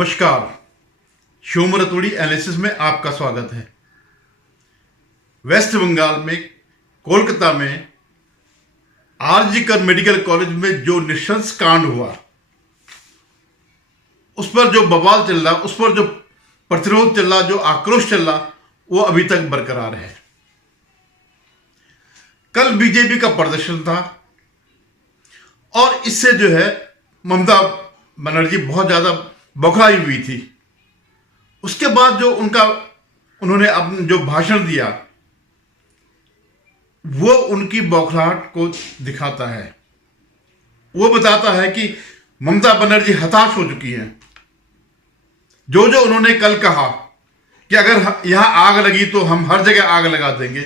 नमस्कार। शिवम रतोड़ी एनालिसिस में आपका स्वागत है। वेस्ट बंगाल में कोलकाता में आरजीकर मेडिकल कॉलेज में जो नृशंस कांड हुआ, उस पर जो बवाल चल रहा, उस पर जो प्रतिरोध चल रहा, जो आक्रोश चल रहा, वो अभी तक बरकरार है। कल बीजेपी का प्रदर्शन था और इससे जो है ममता बनर्जी बहुत ज्यादा बौखलाई हुई थी। उसके बाद जो उन्होंने अपना जो भाषण दिया, वो उनकी बौखलाहट को दिखाता है। वो बताता है कि ममता बनर्जी हताश हो चुकी हैं। जो उन्होंने कल कहा कि अगर यहां आग लगी तो हम हर जगह आग लगा देंगे।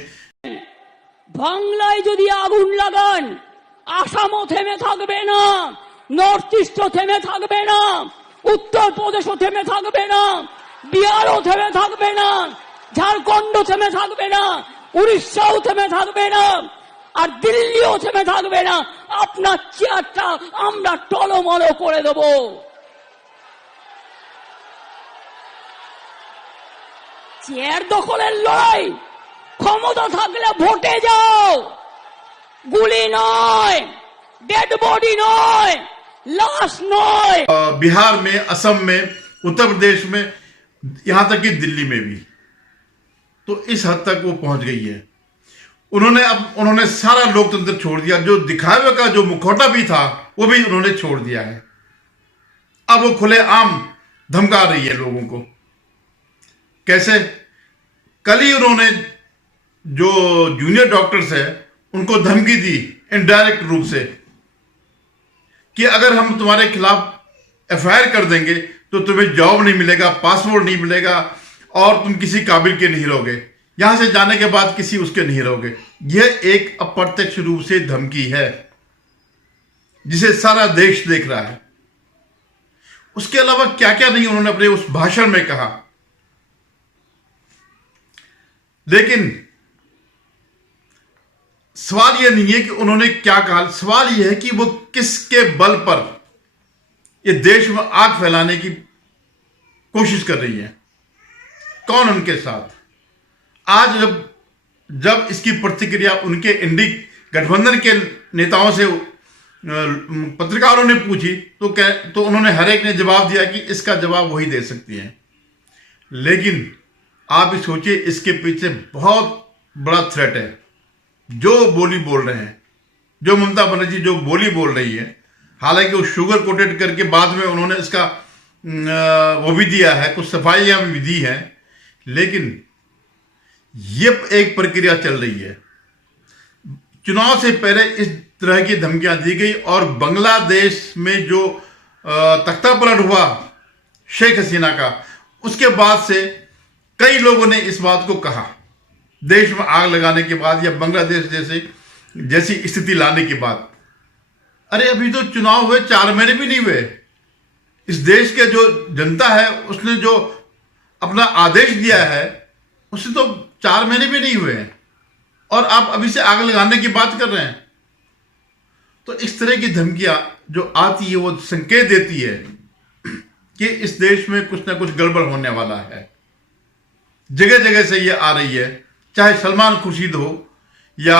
বাংলায় যদি আগুন লাগান, আসামও থেমে থাকবে না, নর্থ ইস্টও থেমে থাকবে না, উত্তরপ্রদেশও থেমে থাকবে না, বিহারও থেমে থাকবে না, ঝাড়খণ্ড থেমে থাকবে না, উড়িষ্যাও থেমে থাকবে না, আর দিল্লিও থেমে থাকবে না। আপনার চেয়ারটা আমরা টলমল করে দেব। চেয়ার দখলের লড়াই, ক্ষমতা থাকলে ভোটে যাও, গুলি নয়, डेड बॉडी नॉय, लाश नॉय। बिहार में, असम में, उत्तर प्रदेश में, यहां तक कि दिल्ली में भी तो इस हद तक वो पहुंच गई है। उन्होंने सारा लोकतंत्र छोड़ दिया। जो दिखावे का जो मुखौटा भी था वो भी उन्होंने छोड़ दिया है। अब वो खुलेआम धमका रही है लोगों को। कैसे? कल ही उन्होंने जो जूनियर डॉक्टर्स है उनको धमकी दी इनडायरेक्ट रूप से कि अगर हम तुम्हारे खिलाफ एफआईआर कर देंगे तो तुम्हें जॉब नहीं मिलेगा, पासपोर्ट नहीं मिलेगा और तुम किसी काबिल के नहीं रहोगे, यहां से जाने के बाद किसी उसके नहीं रहोगे। यह एक अप्रत्यक्ष रूप से धमकी है जिसे सारा देश देख रहा है। उसके अलावा क्या क्या नहीं उन्होंने अपने उस भाषण में कहा। लेकिन सवाल यह नहीं है कि उन्होंने क्या कहा, सवाल यह है कि वो किसके बल पर ये देश में आग फैलाने की कोशिश कर रही है, कौन उनके साथ। आज जब इसकी प्रतिक्रिया उनके इंडी गठबंधन के नेताओं से पत्रकारों ने पूछी तो उन्होंने हर एक ने जवाब दिया कि इसका जवाब वही दे सकती हैं। लेकिन आप सोचिए, इसके पीछे बहुत बड़ा थ्रेट है। जो बोली बोल रहे हैं, जो ममता बनर्जी जो बोली बोल रही है, हालांकि वो शुगर कोटेड करके बाद में उन्होंने इसका वो भी दिया है, कुछ सफाइयां भी दी हैं, लेकिन ये एक प्रक्रिया चल रही है। चुनाव से पहले इस तरह की धमकियां दी गई और बांग्लादेश में जो तख्ता पलट हुआ शेख हसीना का, उसके बाद से कई लोगों ने इस बात को कहा। देश में आग लगाने के बाद या बांग्लादेश जैसी स्थिति लाने के बाद, अरे अभी तो चुनाव हुए 4 महीने भी नहीं हुए। इस देश के जो जनता है उसने जो अपना आदेश दिया है उससे तो 4 महीने भी नहीं हुए हैं और आप अभी से आग लगाने की बात कर रहे हैं। तो इस तरह की धमकियां जो आती है वो संकेत देती है कि इस देश में कुछ ना कुछ गड़बड़ होने वाला है। जगह जगह से ये आ रही है, चाहे सलमान खुर्शीद हो या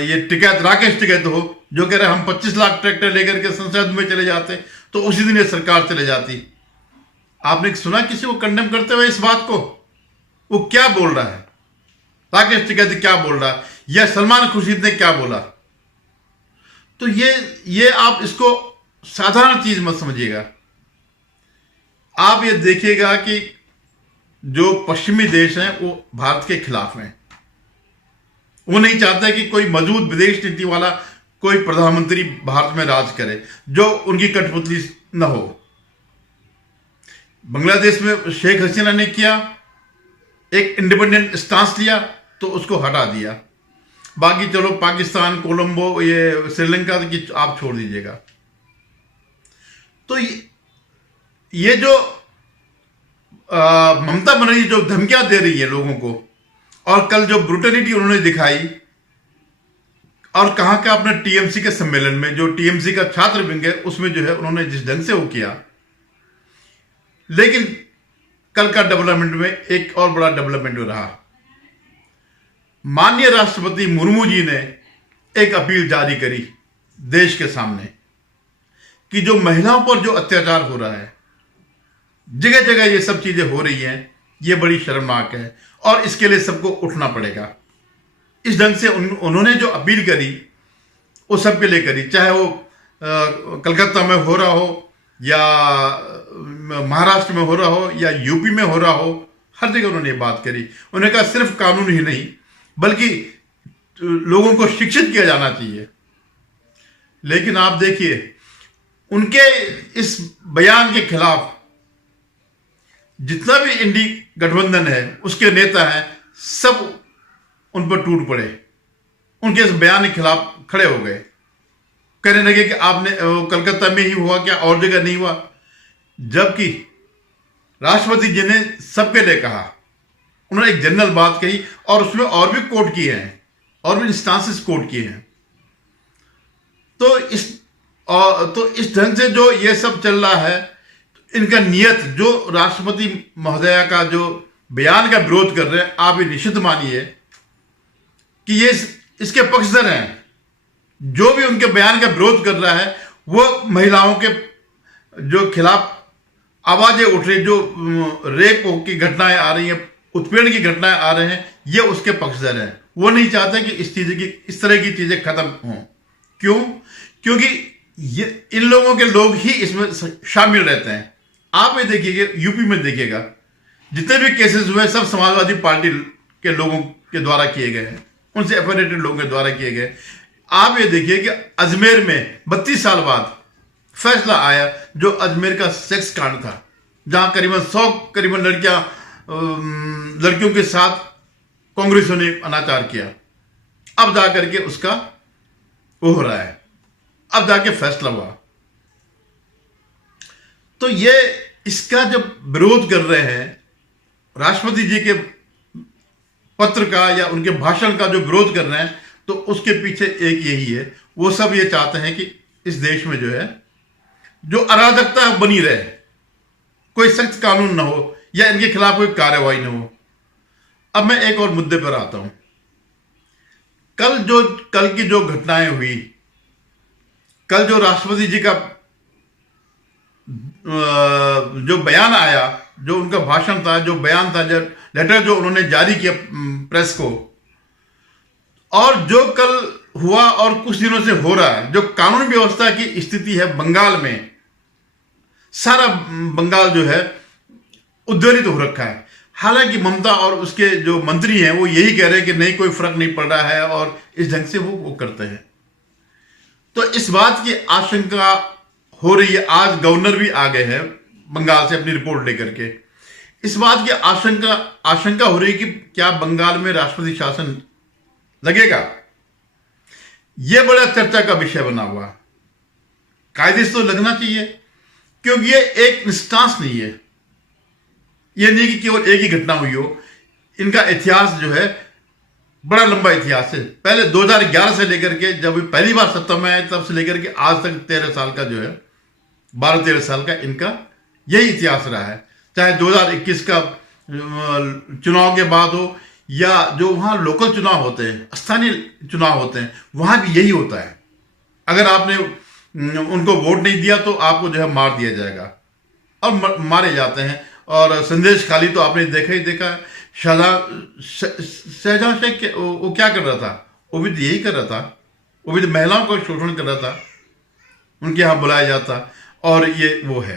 ये राकेश टिकैत हो, जो कह रहे हम 25 लाख ट्रैक्टर लेकर के संसद में चले जाते तो उसी दिन ये सरकार चले जाती। आपने सुना किसी को कंडेम करते हुए इस बात को? वो क्या बोल रहा है, राकेश टिकैत क्या बोल रहा है या सलमान खुर्शीद ने क्या बोला? तो ये आप इसको साधारण चीज मत समझिएगा। आप ये देखिएगा कि जो पश्चिमी देश हैं वो भारत के खिलाफ हैं। वो नहीं चाहता कि कोई मजबूत विदेश नीति वाला कोई प्रधानमंत्री भारत में राज करे जो उनकी कठपुतली न हो। बांग्लादेश में शेख हसीना ने किया, एक इंडिपेंडेंट स्टांस लिया तो उसको हटा दिया। बाकी चलो पाकिस्तान, कोलंबो, ये श्रीलंका की आप छोड़ दीजिएगा। तो ये जो ममता बनर्जी जो धमकियां दे रही है लोगों को, और कल जो ब्रुटलिटी उन्होंने दिखाई और कहाँ का अपने टीएमसी के सम्मेलन में, जो टीएमसी का छात्र विंग है, उसमें जो है उन्होंने जिस ढंग से वो किया। लेकिन कल का डेवलपमेंट में एक और बड़ा डेवलपमेंट रहा। माननीय राष्ट्रपति मुर्मू जी ने एक अपील जारी करी देश के सामने कि जो महिलाओं पर जो अत्याचार हो रहा है, जगह जगह ये सब चीजें हो रही हैं, ये बड़ी शर्मनाक है और इसके लिए सबको उठना पड़ेगा। इस ढंग से उन्होंने जो अपील करी वो सबके लिए करी, चाहे वो कलकत्ता में हो रहा हो या महाराष्ट्र में हो रहा हो या यूपी में हो रहा हो, हर जगह उन्होंने ये बात करी। उन्होंने कहा सिर्फ कानून ही नहीं बल्कि लोगों को शिक्षित किया जाना चाहिए। लेकिन आप देखिए उनके इस बयान के खिलाफ जितना भी इंडी गठबंधन है, उसके नेता हैं, सब उन पर टूट पड़े, उनके इस बयान के खिलाफ खड़े हो गए, कहने लगे कि आपने कलकत्ता में ही हुआ क्या, और जगह नहीं हुआ। जबकि राष्ट्रपति जी ने सबके लिए कहा, उन्होंने एक जनरल बात कही और उसमें और भी कोट किए हैं और भी इंस्टांसेस कोट किए हैं। तो इस ढंग से जो ये सब चल रहा है, इनका नियत, जो राष्ट्रपति महोदया का जो बयान का विरोध कर रहे हैं, आप ये निश्चित मानिए कि ये इसके पक्षधर हैं। जो भी उनके बयान का विरोध कर रहा है वो महिलाओं के जो खिलाफ आवाजें उठ रही, जो रेप की घटनाएं आ रही हैं, उत्पीड़न की घटनाएं आ रहे हैं, ये उसके पक्षधर हैं। वो नहीं चाहते कि इस तरह की चीजें खत्म हों। क्यों? क्योंकि इन लोगों के लोग ही इसमें शामिल रहते हैं। आप ये देखिएगा, यूपी में देखिएगा, जितने भी केसेस हुए सब समाजवादी पार्टी के लोगों के द्वारा किए गए हैं, उनसे एफिलिएटेड लोगों के द्वारा किए गए। आप ये देखिए कि अजमेर में 32 साल बाद फैसला आया, जो अजमेर का सेक्स कांड था, जहां करीबन 100 लड़कियों के साथ कांग्रेसियों ने अनाचार किया। अब जाकर के उसका वो हो रहा है, अब जाके फैसला हुआ। तो ये इसका जब विरोध कर रहे हैं, राष्ट्रपति जी के पत्र का या उनके भाषण का जो विरोध कर रहे हैं, तो उसके पीछे एक यही है, वो सब ये चाहते हैं कि इस देश में जो है जो अराजकता बनी रहे, कोई सख्त कानून ना हो या इनके खिलाफ कोई कार्रवाई ना हो। अब मैं एक और मुद्दे पर आता हूं। कल की जो घटनाएं हुई, कल जो राष्ट्रपति जी का जो बयान आया, जो उनका भाषण था, जो बयान था, जो लेटर जो उन्होंने जारी किया प्रेस को, और जो कल हुआ और कुछ दिनों से हो रहा है, जो कानून व्यवस्था की स्थिति है बंगाल में, सारा बंगाल जो है उद्वेलित हो रखा है। हालांकि ममता और उसके जो मंत्री हैं वो यही कह रहे हैं कि नहीं, कोई फर्क नहीं पड़ रहा है, और इस ढंग से वो करते हैं। तो इस बात की आशंका हो रही है, आज गवर्नर भी आ गए हैं बंगाल से अपनी रिपोर्ट लेकर के। इस बात की आशंका हो रही है कि क्या बंगाल में राष्ट्रपति शासन लगेगा। यह बड़ा चर्चा का विषय बना हुआ। कायदे से तो लगना चाहिए, क्योंकि ये एक इंस्टांस नहीं है, यह नहीं कि केवल एक ही घटना हुई हो। इनका इतिहास जो है बड़ा लंबा इतिहास है। पहले 2011 से लेकर के जब पहली बार सत्ता में आए, तब से लेकर के आज तक 13 साल का जो है, 12-13 साल का इनका यही इतिहास रहा है। चाहे 2021 का चुनाव के बाद हो या जो वहां लोकल चुनाव होते हैं, स्थानीय चुनाव होते हैं, वहां भी यही होता है। अगर आपने उनको वोट नहीं दिया तो आपको जो है मार दिया जाएगा, और मारे जाते हैं। और संदेश खाली तो आपने देखा ही देखा। शाहजहां शेख वो क्या कर रहा था? वो भी तो यही कर रहा था, वो भी तो महिलाओं का शोषण कर रहा था, उनके यहाँ बुलाया जाता। और ये वो है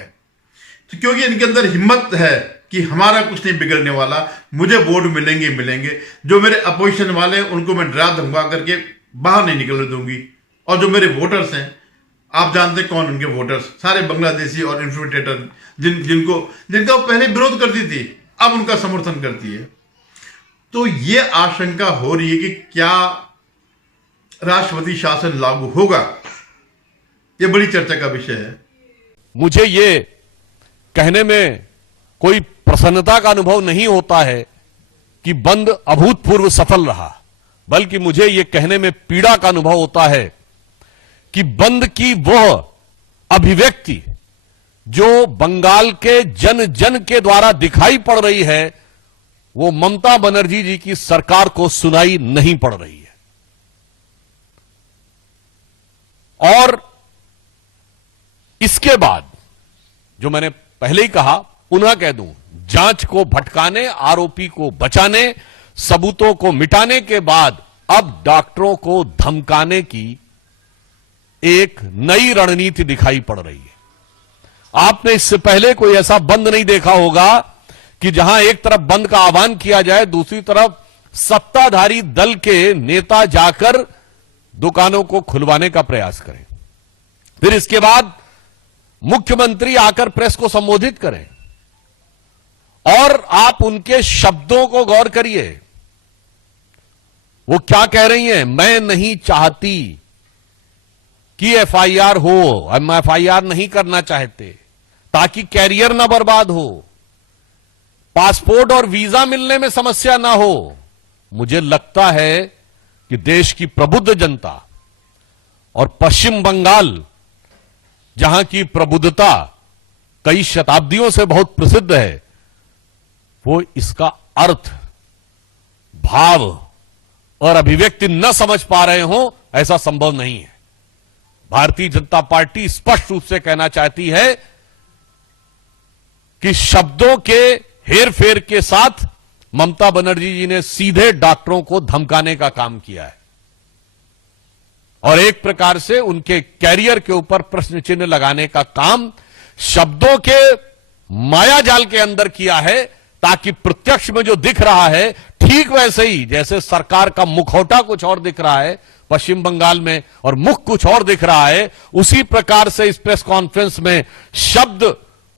तो क्योंकि इनके अंदर हिम्मत है कि हमारा कुछ नहीं बिगड़ने वाला, मुझे वोट मिलेंगे। जो मेरे अपोजिशन वाले हैं उनको मैं डरा धमका करके बाहर नहीं निकलने दूंगी। और जो मेरे वोटर्स हैं, आप जानते हैं कौन उनके वोटर्स, सारे बांग्लादेशी और इन्फिल्ट्रेटर, जिनका वो पहले विरोध करती थी, अब उनका समर्थन करती है। तो ये आशंका हो रही है कि क्या राष्ट्रपति शासन लागू होगा। ये बड़ी चर्चा का विषय है। मुझे ये कहने में कोई प्रसन्नता का अनुभव नहीं होता है कि बंद अभूतपूर्व सफल रहा। बल्कि मुझे यह कहने में पीड़ा का अनुभव होता है कि बंद की वह अभिव्यक्ति जो बंगाल के जन जन के द्वारा दिखाई पड़ रही है, वो ममता बनर्जी जी की सरकार को सुनाई नहीं पड़ रही है। और इसके बाद जो मैंने पहले ही कहा, पुनः कह दूं, जांच को भटकाने, आरोपी को बचाने, सबूतों को मिटाने के बाद अब डॉक्टरों को धमकाने की एक नई रणनीति दिखाई पड़ रही है। आपने इससे पहले कोई ऐसा बंद नहीं देखा होगा कि जहां एक तरफ बंद का आह्वान किया जाए, दूसरी तरफ सत्ताधारी दल के नेता जाकर दुकानों को खुलवाने का प्रयास करें, फिर इसके बाद मुख्यमंत्री आकर प्रेस को संबोधित करें और आप उनके शब्दों को गौर करिए। वो क्या कह रही हैं? मैं नहीं चाहती कि एफआईआर हो, हम एफआईआर नहीं करना चाहते ताकि कैरियर ना बर्बाद हो, पासपोर्ट और वीजा मिलने में समस्या ना हो। मुझे लगता है कि देश की प्रबुद्ध जनता और पश्चिम बंगाल, जहां की प्रबुद्धता कई शताब्दियों से बहुत प्रसिद्ध है, वो इसका अर्थ, भाव और अभिव्यक्ति न समझ पा रहे हो, ऐसा संभव नहीं है। भारतीय जनता पार्टी स्पष्ट रूप से कहना चाहती है कि शब्दों के हेरफेर के साथ ममता बनर्जी जी ने सीधे डॉक्टरों को धमकाने का काम किया है और एक प्रकार से उनके कैरियर के ऊपर प्रश्न चिन्ह लगाने का काम शब्दों के मायाजाल के अंदर किया है, ताकि प्रत्यक्ष में जो दिख रहा है ठीक वैसे ही जैसे सरकार का मुखौटा कुछ और दिख रहा है पश्चिम बंगाल में और मुख कुछ और दिख रहा है, उसी प्रकार से इस प्रेस कॉन्फ्रेंस में शब्द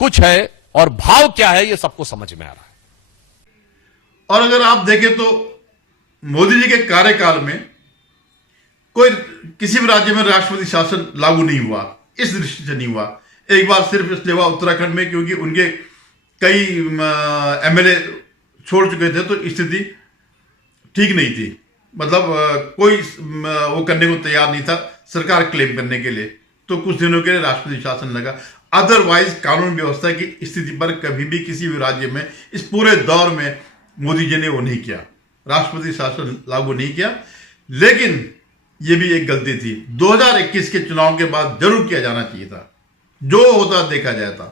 कुछ है और भाव क्या है, यह सबको समझ में आ रहा है। और अगर आप देखें तो मोदी जी के कार्यकाल में कोई किसी भी राज्य में राष्ट्रपति शासन लागू नहीं हुआ, इस दृष्टि से नहीं हुआ। एक बार सिर्फ इसलिए हुआ उत्तराखंड में, क्योंकि उनके कई एमएलए छोड़ चुके थे, तो स्थिति ठीक नहीं थी। मतलब कोई वो करने को तैयार नहीं था सरकार क्लेम करने के लिए, तो कुछ दिनों के लिए राष्ट्रपति शासन लगा। अदरवाइज कानून व्यवस्था की स्थिति पर कभी भी किसी भी राज्य में इस पूरे दौर में मोदी जी ने वो नहीं किया, राष्ट्रपति शासन लागू नहीं किया। लेकिन ये भी एक गलती थी, 2021 के चुनाव के बाद जरूर किया जाना चाहिए था, जो होता देखा जाता।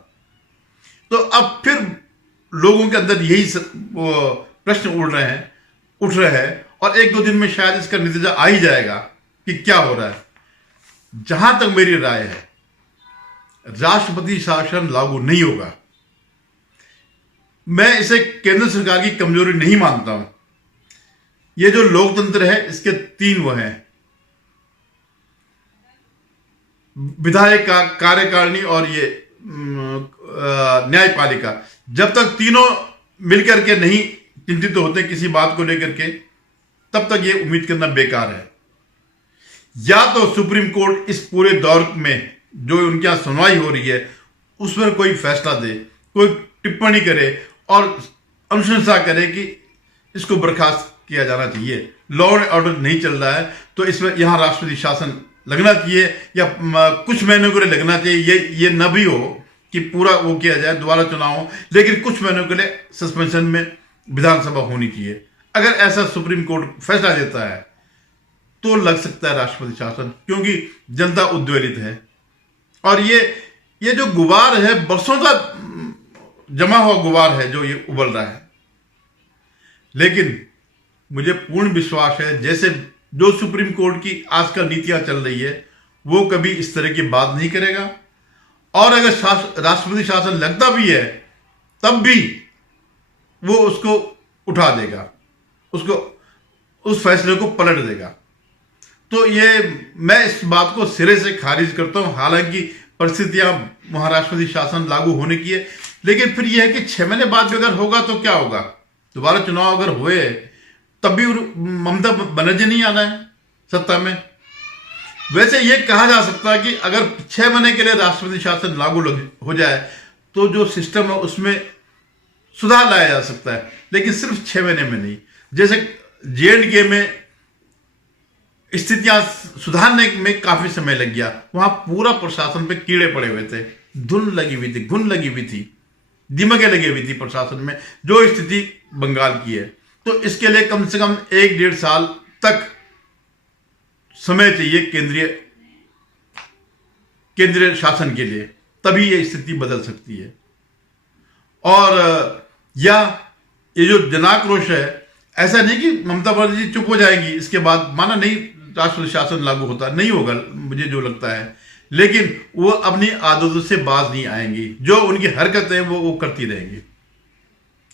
तो अब फिर लोगों के अंदर यही प्रश्न उठ रहे हैं और एक दो दिन में शायद इसका नतीजा आ ही जाएगा कि क्या हो रहा है। जहां तक मेरी राय है, राष्ट्रपति शासन लागू नहीं होगा। मैं इसे केंद्र सरकार की कमजोरी नहीं मानता हूं। ये जो लोकतंत्र है, इसके तीन वो हैं, विधायक, कार्यकारिणी और ये न्यायपालिका। जब तक तीनों मिलकर के नहीं चिंतित होते किसी बात को लेकर के, तब तक ये उम्मीद करना बेकार है। या तो सुप्रीम कोर्ट इस पूरे दौर में जो उनके यहां सुनवाई हो रही है उस पर कोई फैसला दे, कोई टिप्पणी करे और अनुशंसा करे कि इसको बर्खास्त किया जाना चाहिए। लॉ एंड ऑर्डर नहीं चल रहा है तो इसमें यहां राष्ट्रपति शासन लगना चाहिए या कुछ महीनों के लिए लगना चाहिए। ये न भी हो कि पूरा वो किया जाए, दोबारा चुनाव हो, लेकिन कुछ महीनों के लिए सस्पेंशन में विधानसभा होनी चाहिए। अगर ऐसा सुप्रीम कोर्ट फैसला देता है तो लग सकता है राष्ट्रपति शासन, क्योंकि जनता उद्वेलित है और ये जो गुबार है, बरसों का जमा हुआ गुबार है जो ये उबल रहा है। लेकिन मुझे पूर्ण विश्वास है, जैसे जो सुप्रीम कोर्ट की आजकल नीतियां चल रही है, वो कभी इस तरह की बात नहीं करेगा। और अगर राष्ट्रपति शासन लगता भी है तब भी वो उसको उठा देगा, उसको उस फैसले को पलट देगा। तो ये मैं इस बात को सिरे से खारिज करता हूं। हालांकि परिस्थितियां वहां राष्ट्रपति शासन लागू होने की है, लेकिन फिर यह है कि 6 महीने बाद भी अगर होगा तो क्या होगा, दोबारा चुनाव अगर हुए तब भी ममता बनर्जी नहीं आना है सत्ता में। वैसे यह कहा जा सकता है कि अगर 6 महीने के लिए राष्ट्रपति शासन लागू हो जाए तो जो सिस्टम है उसमें सुधार लाया जा सकता है, लेकिन सिर्फ 6 महीने में नहीं। जैसे J&K में स्थितियां सुधारने में काफी समय लग गया। वहां पूरा प्रशासन पे कीड़े पड़े हुए थे, धुन लगी हुई थी, घुन लगी हुई थी, दिमगे लगी हुई थी प्रशासन में, जो स्थिति बंगाल की है। तो इसके लिए कम से कम 1-1.5 साल तक समय चाहिए केंद्रीय शासन के लिए, तभी ये स्थिति बदल सकती है। और ये जो जनाक्रोश है, ऐसा नहीं कि ममता बनर्जी चुप हो जाएगी इसके बाद, माना नहीं राष्ट्रपति शासन लागू होता, नहीं होगा मुझे जो लगता है, लेकिन वो अपनी आदतों से बाज नहीं आएंगी। जो उनकी हरकतें हैं वो करती रहेंगी,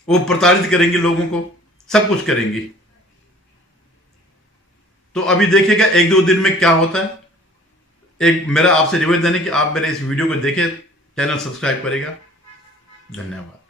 वो प्रताड़ित करेंगी लोगों को, सब कुछ करेंगी। तो अभी देखिएगा 1-2 दिन में क्या होता है। एक मेरा आपसे निवेदन है कि आप मेरे इस वीडियो को देखें, चैनल सब्सक्राइब करेगा। धन्यवाद।